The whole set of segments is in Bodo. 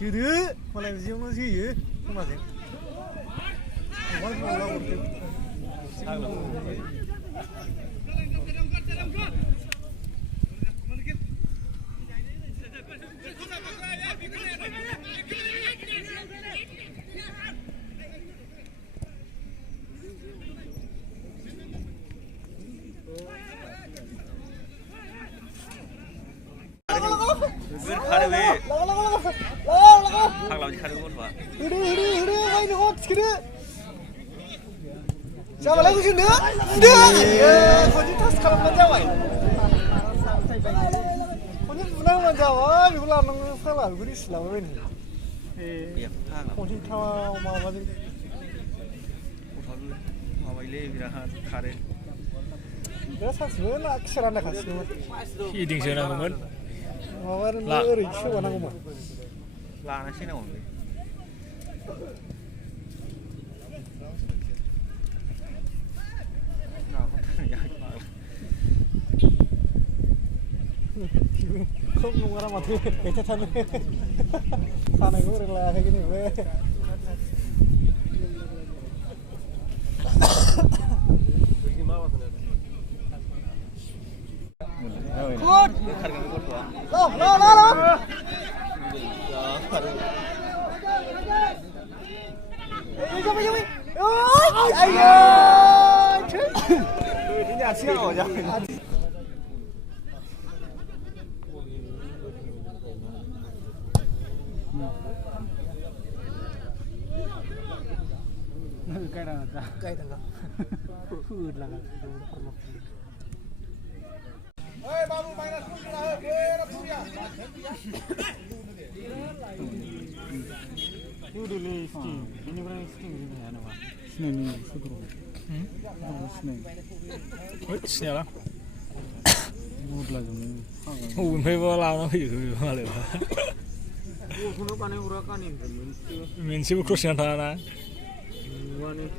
chưa thứ mà lại riêng nó gì vậy không mà gì quá lâu rồi 카르베 항라지 카르베 못 봐. hidi mày nó hot cái nữa sao mà lấy cái chuyện nữa được con chỉ thắt khăn mà ra vậy con chỉ đang mà ra vậy mình làm nó phải là cái gì làm cái này Iya, 항라. con chỉ thao mà gì 마마일레 비라한 카레. 내가 샀으면 악셀 하나 갔으면 히딩 전화하면 마마는 너를 쉬워 나고 뭐 라나 시나 오네. không nung ra mà thôi cái thật này sao này cũng được là cái này về cút lo đi ôi ai ơi cái nhà siêu rồi nhá cây thằng nào phượt là ơi ba mươi mấy là không là ghê nó phu ya you do list ini berapa sting ini ana ba sning sugro sning ôi xe lắm một là giống ui mấy bao lao nó bị rồi mà lại nó bán này ura cái này mình sẽ có xe thà na One.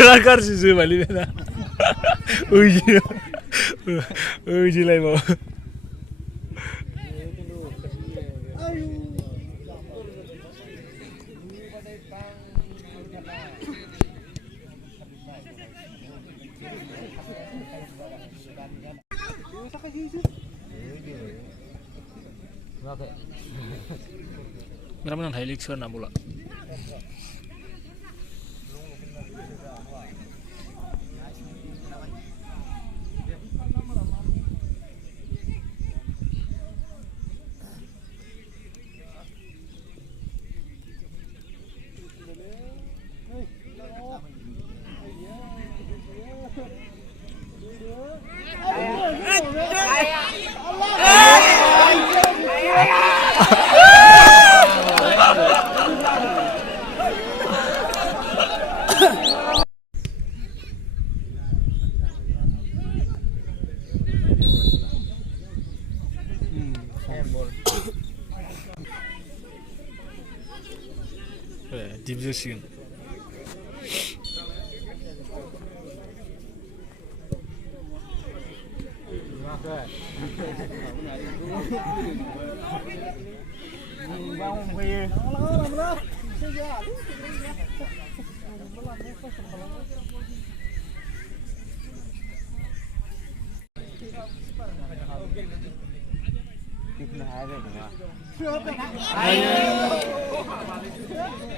Rakar sih balik na. Uji lagi mau. बिराद मोजां थायो लिगसफोरना बला दिप जासिगोन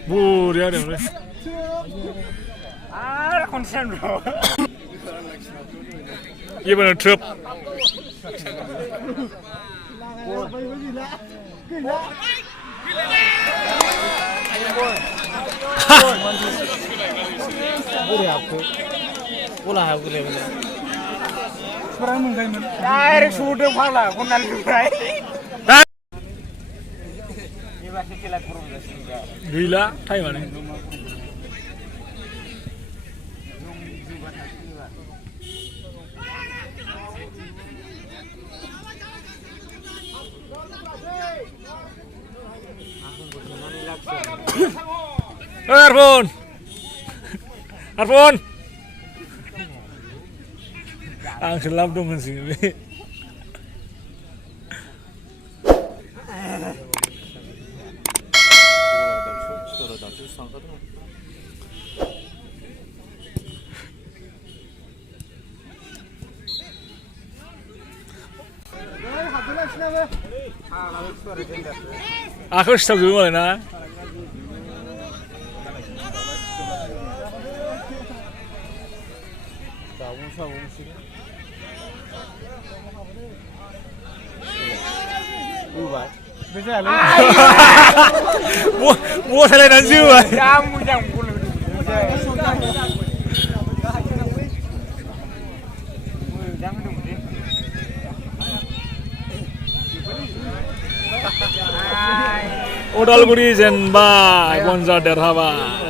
बरिया दं लै आरो खनसेन ब्र एबार trip bola aku le benda sekarang menggain direct sudah pala konal durai ini masih kelak progres juga गैला टाइमानो Arfon Arfon ang selap dong sih aku stop dulu mulai na mua thay lên ăn dưa rồi Udalguri Zenba Gonza Derhaba